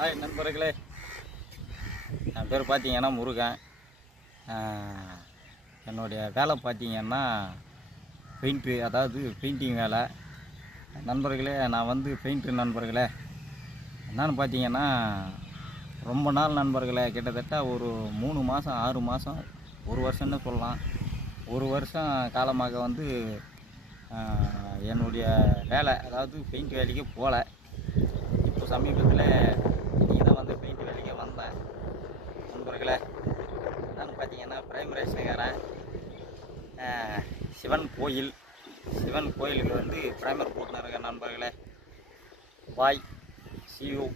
Hi நண்பர்களே, என் பேர் பார்த்தீங்கன்னா முருகன். என்னுடைய வேலை பார்த்தீங்கன்னா பெயிண்டிங் வேலை. நண்பர்களே, நான் வந்து பெயிண்ட்ரு நண்பர்களே. என்னன்னு பார்த்தீங்கன்னா ரொம்ப நாள் நண்பர்களே, கிட்டத்தட்ட ஒரு 3 மாதம் 6 மாதம் 1 வருஷம்னு சொல்லலாம். 1 வருஷம் காலமாக வந்து என்னுடைய வேலை, அதாவது பெயிண்ட் வேலைக்கு போகல. இப்போ சமீபத்தில் இன்றைக்கி தான் வந்து பெயிண்ட் வேலைக்கு வந்தேன் நண்பர்களே. என்னன்னு பார்த்தீங்கன்னா பிரைமரேஷனுக்காரன் சிவன் கோயிலுக்கு வந்து பிரைமர் போட்டுன்னு இருக்கேன் நண்பர்களே. பாய், see you.